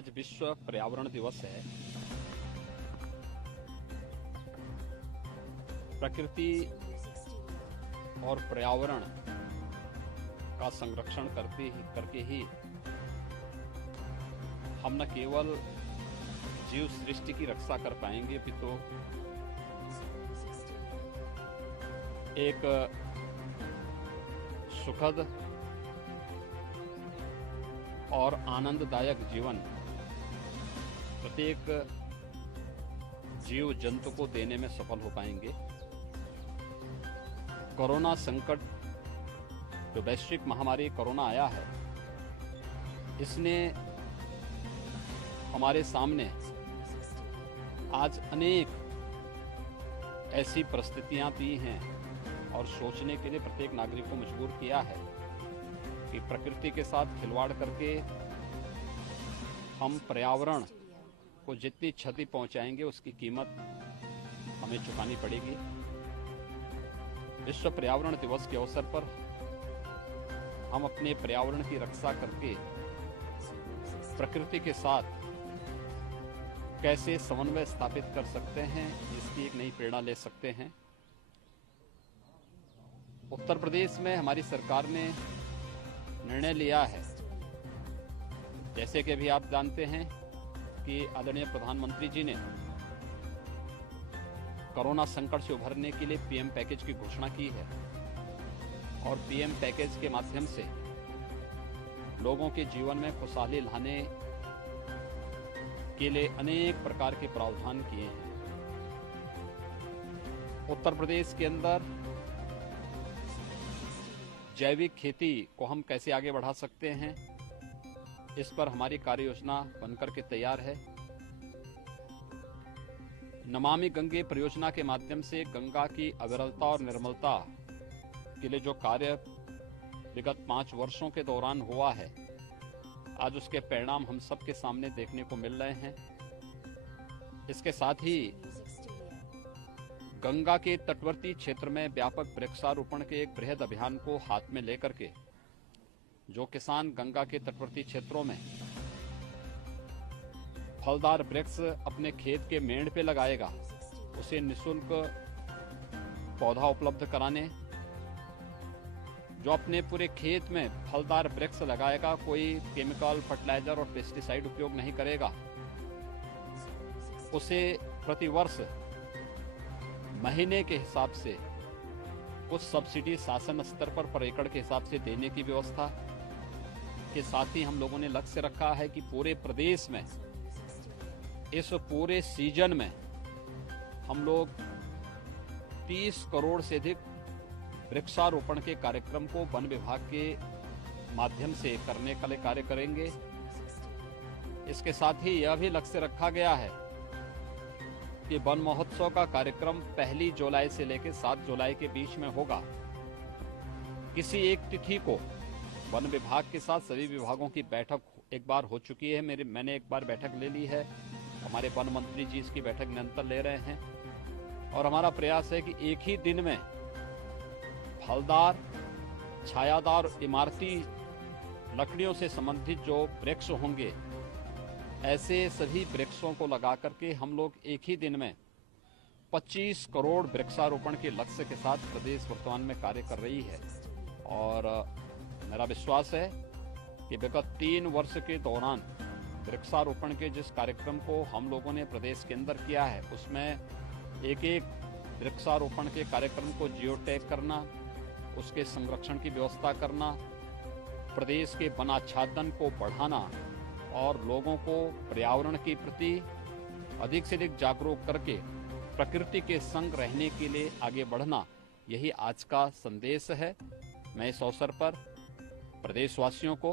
आज विश्व पर्यावरण दिवस है। प्रकृति और पर्यावरण का संरक्षण करके ही हम न केवल जीव सृष्टि की रक्षा कर पाएंगे, अपितु एक सुखद और आनंददायक जीवन प्रत्येक जीव जंतु को देने में सफल हो पाएंगे। कोरोना संकट, जो वैश्विक महामारी कोरोना आया है, इसने हमारे सामने आज अनेक ऐसी परिस्थितियां दी हैं और सोचने के लिए प्रत्येक नागरिक को मजबूर किया है कि प्रकृति के साथ खिलवाड़ करके हम पर्यावरण को जितनी क्षति पहुंचाएंगे उसकी कीमत हमें चुकानी पड़ेगी। विश्व पर्यावरण दिवस के अवसर पर हम अपने पर्यावरण की रक्षा करके प्रकृति के साथ कैसे समन्वय स्थापित कर सकते हैं, इसकी एक नई प्रेरणा ले सकते हैं। उत्तर प्रदेश में हमारी सरकार ने निर्णय लिया है, जैसे कि अभी आप जानते हैं कि आदरणीय प्रधानमंत्री जी ने कोरोना संकट से उभरने के लिए पीएम पैकेज की घोषणा की है और पीएम पैकेज के माध्यम से लोगों के जीवन में खुशहाली लाने के लिए अनेक प्रकार के प्रावधान किए हैं। उत्तर प्रदेश के अंदर जैविक खेती को हम कैसे आगे बढ़ा सकते हैं, इस पर हमारी कार्य योजना बनकर के तैयार है। नमामि गंगे परियोजना के माध्यम से गंगा की अविरलता और निर्मलता के लिए जो कार्य विगत 5 वर्षों के दौरान हुआ है, आज उसके परिणाम हम सबके सामने देखने को मिल रहे हैं। इसके साथ ही गंगा के तटवर्ती क्षेत्र में व्यापक वृक्षारोपण के एक बृहद अभियान को हाथ में लेकर के जो किसान गंगा के तटवर्ती क्षेत्रों में फलदार वृक्ष अपने खेत के मेड़ पे लगाएगा, उसे निःशुल्क पौधा उपलब्ध कराने, जो अपने पूरे खेत में फलदार वृक्ष लगाएगा, कोई केमिकल, फर्टिलाइजर और पेस्टिसाइड उपयोग नहीं करेगा, उसे प्रतिवर्ष महीने के हिसाब से कुछ सब्सिडी शासन स्तर पर एकड़ के हिसाब से देने की व्यवस्था के साथ ही हम लोगों ने लक्ष्य रखा है कि पूरे प्रदेश में इस पूरे सीजन में हम लोग 30 करोड़ से अधिक वृक्षारोपण के कार्यक्रम को वन विभाग के माध्यम से करने के लिए कार्य करेंगे। इसके साथ ही यह भी लक्ष्य रखा गया है कि वन महोत्सव का कार्यक्रम 1 जुलाई से लेकर 7 जुलाई के बीच में होगा। किसी एक तिथि को वन विभाग के साथ सभी विभागों की बैठक एक बार हो चुकी है, मैंने एक बार बैठक ले ली है, हमारे वन मंत्री जी इसकी बैठक निरंतर ले रहे हैं और हमारा प्रयास है कि एक ही दिन में फलदार, छायादार, इमारती लकड़ियों से संबंधित जो वृक्ष होंगे, ऐसे सभी वृक्षों को लगा करके हम लोग एक ही दिन में 25 करोड़ वृक्षारोपण के लक्ष्य के साथ प्रदेश वर्तमान में कार्य कर रही है। और मेरा विश्वास है कि विगत 3 वर्ष के दौरान वृक्षारोपण के जिस कार्यक्रम को हम लोगों ने प्रदेश के अंदर किया है, उसमें एक वृक्षारोपण के कार्यक्रम को जियो टैग करना, उसके संरक्षण की व्यवस्था करना, प्रदेश के वनाच्छादन को बढ़ाना और लोगों को पर्यावरण के प्रति अधिक से अधिक जागरूक करके प्रकृति के संग रहने के लिए आगे बढ़ना, यही आज का संदेश है। मैं इस अवसर पर प्रदेशवासियों को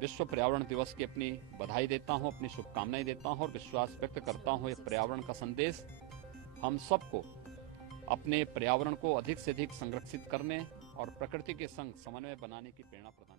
विश्व पर्यावरण दिवस की अपनी बधाई देता हूं, अपनी शुभकामनाएं देता हूं और विश्वास व्यक्त करता हूं ये पर्यावरण का संदेश हम सबको अपने पर्यावरण को अधिक से अधिक संरक्षित करने और प्रकृति के संग समन्वय बनाने की प्रेरणा प्रदान